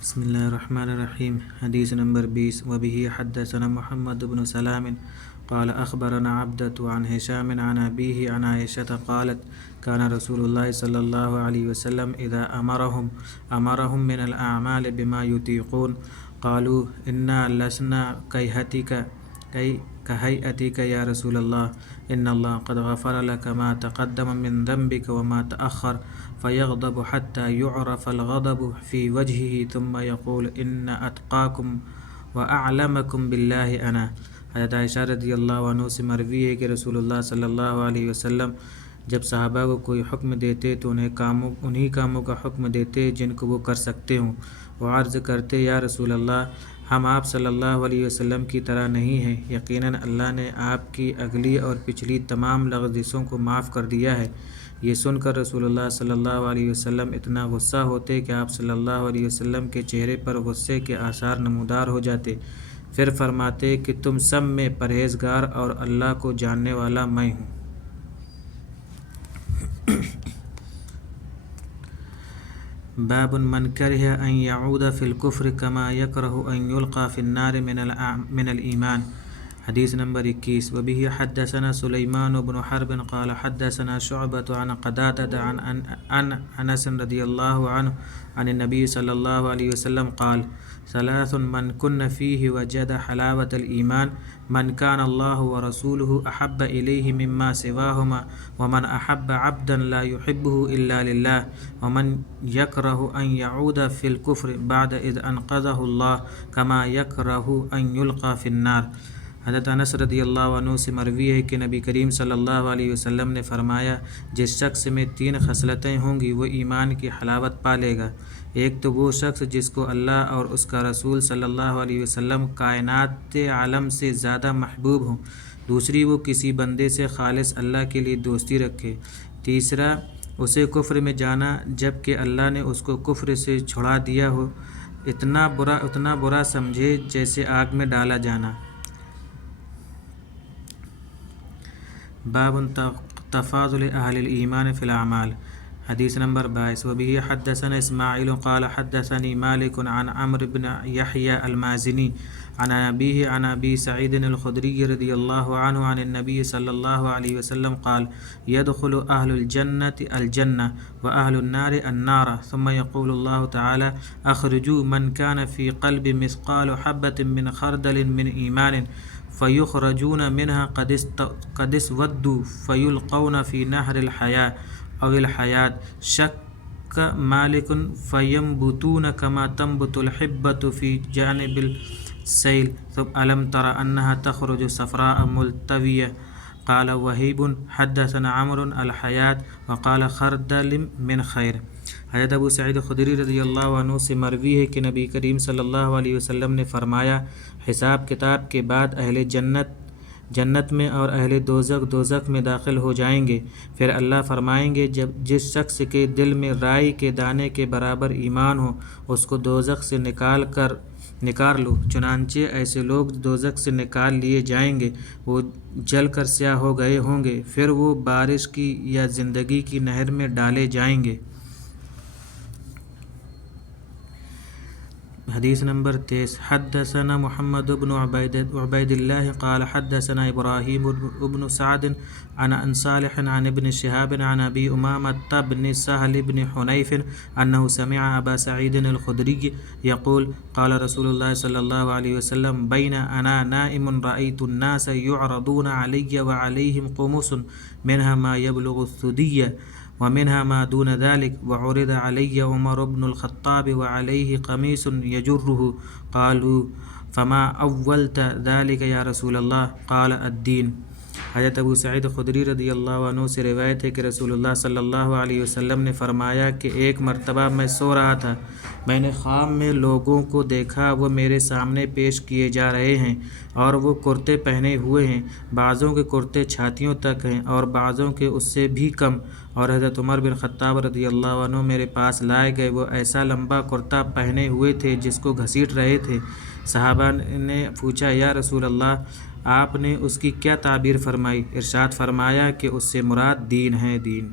بسم اللہ الرحمن الرحیم۔ حدیث نمبر 20 وبه حدثنا محمد بن سلام قال اخبرنا عبدة عن هشام عن ابيه عن عائشة قالت كان رسول الله صلى الله عليه وسلم اذا امرهم من الاعمال بما يطيقون قالوا انا لسنا كهيئتك يا رسول الله ان الله قد غفر لك ما تقدم من ذنبك وما تأخر فيغضب حتى يعرف الغضب في وجهه ثم يقول ان اتقاكم واعلمكم بالله انا۔ حضرت عائشہ رضی اللہ عنہ سے مروی ہے کہ رسول اللہ صلی اللہ علیہ وسلم جب صحابہ کو کوئی حکم دیتے تو انہی کاموں کا حکم دیتے جن کو وہ کر سکتے ہوں۔ وہ عرض کرتے یا رسول اللہ ہم آپ صلی اللہ علیہ وسلم کی طرح نہیں ہیں، یقیناً اللہ نے آپ کی اگلی اور پچھلی تمام لغزشوں کو معاف کر دیا ہے۔ یہ سن کر رسول اللہ صلی اللہ علیہ وسلم اتنا غصہ ہوتے کہ آپ صلی اللہ علیہ وسلم کے چہرے پر غصے کے آثار نمودار ہو جاتے، پھر فرماتے کہ تم سب میں پرہیزگار اور اللہ کو جاننے والا میں ہوں۔ باب من کرہ ان یعود فی الکفر کما یکرہ ان یلقى فی النار من الایمان۔ حدیث نمبر 21 وبه حدثنا سلیمان بن حرب قال حدثنا شعبة عن قتادة عن انس رضی اللہ عنہ عن النبی صلی اللہ علیہ وسلم قال ثلاث من كن فيه وجد حلاوة الإيمان من كان الله ورسوله أحب إليه مما سواهما ومن أحب عبدا لا يحبه إلا لله ومن يكره أن يعود في الكفر بعد إذ أنقذه الله كما يكره أن يلقى في النار۔ حضرت انس رضی اللہ عنہ سے مروی ہے کہ نبی کریم صلی اللہ علیہ وسلم نے فرمایا جس شخص میں 3 خصلتیں ہوں گی وہ ایمان کی حلاوت پا لے گا۔ ایک تو وہ شخص جس کو اللہ اور اس کا رسول صلی اللہ علیہ وسلم کائنات عالم سے زیادہ محبوب ہوں، دوسری وہ کسی بندے سے خالص اللہ کے لیے دوستی رکھے، تیسرا اسے کفر میں جانا جب کہ اللہ نے اس کو کفر سے چھڑا دیا ہو، اتنا برا سمجھے جیسے آگ میں ڈالا جانا۔ باب تفاضل اہل الایمان فی الاعمال۔ حدیث نمبر 22 وبه حدثنا اسماعیل قال حدثني مالك عن عمرو بن يحيى المازني عن أبيه عن أبي سعيد الخدري رضي الله عنه عن النبي صلى الله عليه وسلم قال يدخل أهل الجنة الجنة وأهل النار النار ثم يقول الله تعالى أخرجوا من كان في قلب مثقال حبة من خردل من إيمان فيخرجون منها قد اسودوا فيلقون في نهر الحياة أو الحياة شك مالك فينبتون كما تنبت الحبة في جانب السيل ألم تر أنها تخرج صفراء ملتوية قال وهيب حدثنا عمرو الحياة وقال خردل من خير۔ حضرت ابو سعید خدری رضی اللہ عنہ سے مروی ہے کہ نبی کریم صلی اللہ علیہ وسلم نے فرمایا حساب کتاب کے بعد اہل جنت میں اور اہل دوزخ میں داخل ہو جائیں گے، پھر اللہ فرمائیں گے جس شخص کے دل میں رائی کے دانے کے برابر ایمان ہو اس کو دوزخ سے نکال لو، چنانچہ ایسے لوگ دوزخ سے نکال لیے جائیں گے، وہ جل کر سیاہ ہو گئے ہوں گے، پھر وہ بارش کی یا زندگی کی نہر میں ڈالے جائیں گے۔ حدیث نمبر 23 حدثنا محمد بن عبید اللہ قال حدثنا ابراہیم بن سعد عن صالح عن ابن شهاب عن ابی امامة بن سهل بن حنیف انه سمع ابا سعید الخدری یقول قال رسول اللہ صلی اللہ علیہ وسلم بین انا نائم رأیت الناس يعرضون علی وعلیہم قمص منها ما يبلغ الثدی ومنها ما دون ذلك وعرض علي عمر بن الخطاب وعليه قميص يجره قالوا فما أولت ذلك يا رسول الله قال الدين۔ حضرت ابو سعید خدری رضی اللہ عنہ سے روایت ہے کہ رسول اللہ صلی اللہ علیہ وسلم نے فرمایا کہ ایک مرتبہ میں سو رہا تھا، میں نے خواب میں لوگوں کو دیکھا، وہ میرے سامنے پیش کیے جا رہے ہیں اور وہ کرتے پہنے ہوئے ہیں، بعضوں کے کرتے چھاتیوں تک ہیں اور بعضوں کے اس سے بھی کم، اور حضرت عمر بن خطاب رضی اللہ عنہ میرے پاس لائے گئے، وہ ایسا لمبا کرتا پہنے ہوئے تھے جس کو گھسیٹ رہے تھے۔ صحابہ نے پوچھا یا رسول اللہ آپ نے اس کی کیا تعبیر فرمائی؟ ارشاد فرمایا کہ اس سے مراد دین ہے، دین۔